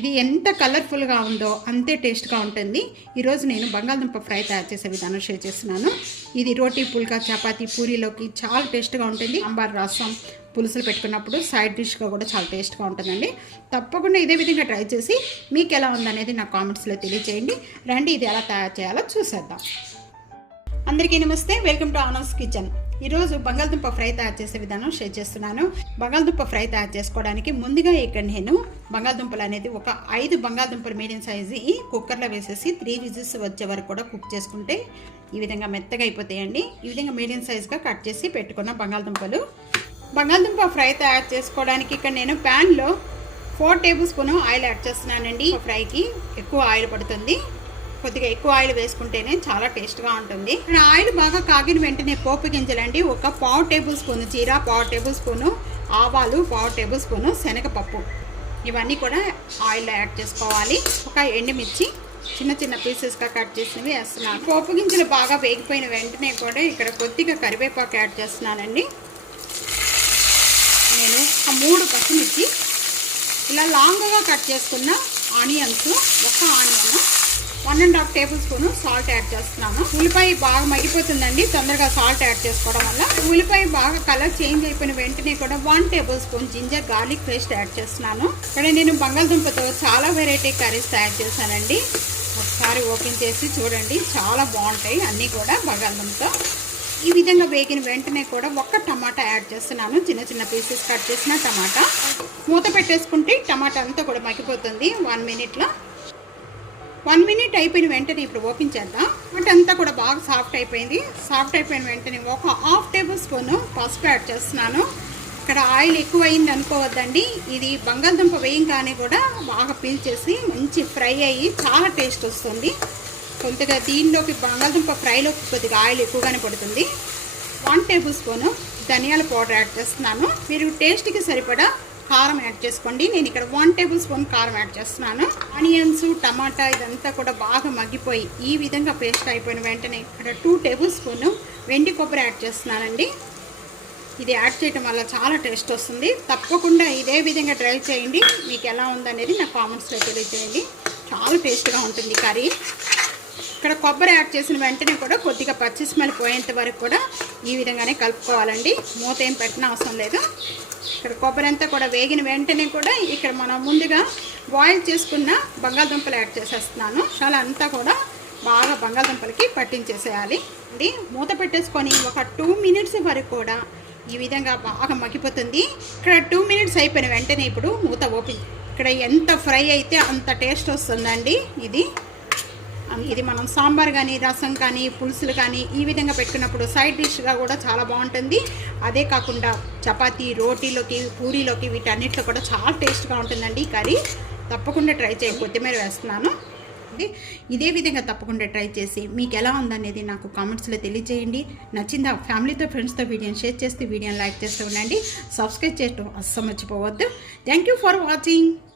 ఇది ఎంత కలర్ఫుల్గా ఉందో అంతే టేస్ట్గా ఉంటుంది. ఈరోజు నేను బంగాళదుంప ఫ్రై తయారు చేసే విధానం షేర్ చేస్తున్నాను. ఇది రోటీ, పుల్కా, చపాతీ, పూరీలోకి చాలా టేస్ట్గా ఉంటుంది. సాంబార్, రసం, పులుసులు పెట్టుకున్నప్పుడు సైడ్ డిష్గా కూడా చాలా టేస్ట్గా ఉంటుందండి. తప్పకుండా ఇదే విధంగా ట్రై చేసి మీకు ఎలా ఉందనేది నా కామెంట్స్లో తెలియజేయండి. రండి ఇది ఎలా తయారు చేయాలో చూసేద్దాం. అందరికీ నమస్తే, వెల్కమ్ టు ఆనూస్ కిచెన్. ఈరోజు బంగాళదుంప ఫ్రై తయారు చేసే విధానం షేర్ చేస్తున్నాను. బంగాళదుంప ఫ్రై తయారు చేసుకోవడానికి ముందుగా ఇక్కడ నేను బంగాళదుంపలు అనేది ఒక 5 బంగాళదుంపలు మీడియం సైజు కుక్కర్లో వేసేసి 3 విజిల్స్ వచ్చే వరకు కూడా కుక్ చేసుకుంటే ఈ విధంగా మెత్తగా అయిపోతాయండి. ఈ విధంగా మీడియం సైజుగా కట్ చేసి పెట్టుకున్న బంగాళదుంప ఫ్రై తయారు చేసుకోవడానికి ఇక్కడ నేను ప్యాన్లో 4 టేబుల్ స్పూన్ ఆయిల్ యాడ్ చేస్తున్నానండి. ఫ్రైకి ఎక్కువ ఆయిల్ పడుతుంది, కొద్దిగా ఎక్కువ ఆయిల్ వేసుకుంటేనే చాలా టేస్ట్గా ఉంటుంది. ఆయిల్ బాగా కాగిన వెంటనే పోపు గింజలండి, ఒక 1/2 టేబుల్ స్పూన్ జీరా, 1/2 టేబుల్ స్పూన్ ఆవాలు, 1/2 టేబుల్ స్పూన్ శనగపప్పు, ఇవన్నీ కూడా ఆయిల్లో యాడ్ చేసుకోవాలి. ఒక ఎండుమిర్చి చిన్న చిన్న పీసెస్గా కట్ చేసినవి వేస్తున్నాను. పోపు గింజలు బాగా వేగిపోయిన వెంటనే కూడా ఇక్కడ కొద్దిగా కరివేపాకు యాడ్ చేస్తున్నానండి. నేను 3 పచ్చిమిర్చి, ఇలా లాంగ్గా కట్ చేసుకున్న ఆనియన్స్, ఒక onion, 1.5 table spoon salt add చేస్తున్నాను. ఉల్లిపాయ బాగా మగ్గిపోతుందండి తొందరగా సాల్ట్ యాడ్ చేసుకోవడం వల్ల. ఉల్లిపాయ బాగా కలర్ చేంజ్ అయిపోయిన వెంటనే కూడా 1 tablespoon ginger garlic paste add చేస్తున్నాను. ఇక్కడ నేను బంగాళదుంపతో చాలా వెరైటీ కర్రీస్ తయారు చేశానండి. ఒకసారి ఓపెన్ చేసి చూడండి, చాలా బాగుంటాయి అన్నీ కూడా బంగాళదుంపతో. ఈ విధంగా వేగిన వెంటనే కూడా 1 టమాటా యాడ్ చేస్తున్నాను, చిన్న చిన్న పీసెస్ కట్ చేసిన టమాటా. మూత పెట్టేసుకుంటే టమాటా అంతా కూడా మగ్గిపోతుంది 1 మినిట్లో. 1 మినిట్ అయిపోయిన వెంటనే ఇప్పుడు ఓపెన్ చేద్దాం. అంతా కూడా బాగా సాఫ్ట్ అయిపోయింది. సాఫ్ట్ అయిపోయిన వెంటనే ఒక 1/2 టేబుల్ స్పూన్ పసుపు యాడ్ చేస్తున్నాను. ఇక్కడ ఆయిల్ ఎక్కువ అయింది అనుకోవద్దండి, ఇది బంగాళదుంప వేయంగానే కూడా బాగా పీల్చేసి మంచి ఫ్రై అయ్యి చాలా టేస్ట్ వస్తుంది. కొద్దిగా దీనిలోకి బంగాళదుంప ఫ్రైలోకి కొద్దిగా ఆయిల్ ఎక్కువగానే పడుతుంది. 1 టేబుల్ స్పూన్ ధనియాల పౌడర్ యాడ్ చేస్తున్నాను. మీరు టేస్ట్కి సరిపడా కారం యాడ్ చేసుకోండి. నేను ఇక్కడ 1 టేబుల్ స్పూన్ కారం యాడ్ చేస్తున్నాను. ఆనియన్స్, టమాటా ఇదంతా కూడా బాగా మగ్గిపోయి ఈ విధంగా పేస్ట్ అయిపోయిన వెంటనే ఇక్కడ 2 టేబుల్ స్పూన్ వెండి కొబ్బరి యాడ్ చేస్తున్నానండి. ఇది యాడ్ చేయడం వల్ల చాలా టేస్ట్ వస్తుంది. తప్పకుండా ఇదే విధంగా ట్రై చేయండి. మీకు ఎలా ఉందనేది నా కామెంట్స్లో తెలియజేయండి. చాలా టేస్ట్గా ఉంటుంది కర్రీ. ఇక్కడ కొబ్బరి యాడ్ చేసిన వెంటనే కూడా కొద్దిగా పచ్చి స్మెల్ పోయేంత వరకు కూడా ఈ విధంగానే కలుపుకోవాలండి. మూత ఏం పెట్టిన అవసరం లేదు. ఇక్కడ కొబ్బరి అంతా కూడా వేగిన వెంటనే కూడా ఇక్కడ మనం ముందుగా బాయిల్ చేసుకున్న బంగాళదుంపలు యాడ్ చేసేస్తున్నాను. చాలా అంతా కూడా బాగా బంగాళదుంపలకి పట్టించేసేయాలి అండి. మూత పెట్టేసుకొని ఒక 2 మినిట్స్ వరకు కూడా ఈ విధంగా బాగా మగ్గిపోతుంది. ఇక్కడ 2 మినిట్స్ అయిపోయిన వెంటనే ఇప్పుడు మూత ఓపెన్. ఇక్కడ ఎంత ఫ్రై అయితే అంత టేస్ట్ వస్తుందండి. ఇది మనం సాంబార్ కానీ, రసం కానీ, పులుసులు కానీ ఈ విధంగా పెట్టుకున్నప్పుడు సైడ్ డిష్గా కూడా చాలా బాగుంటుంది. అదే కాకుండా చపాతీ, రోటీలోకి, పూరీలోకి వీటన్నిటిలో కూడా చాలా టేస్ట్గా ఉంటుందండి కర్రీ. తప్పకుండా ట్రై చేయండి. కొత్తిమీర వేస్తున్నాను. ఇదే విధంగా తప్పకుండా ట్రై చేసి మీకు ఎలా ఉందనేది నాకు కామెంట్స్లో తెలియజేయండి. నచ్చిందా ఫ్యామిలీతో, ఫ్రెండ్స్తో వీడియోని షేర్ చేస్తే వీడియోని లైక్ చేస్తూ ఉండండి. సబ్స్క్రైబ్ చేయడం అస్సలు మర్చిపోవద్దు. Thank you for watching.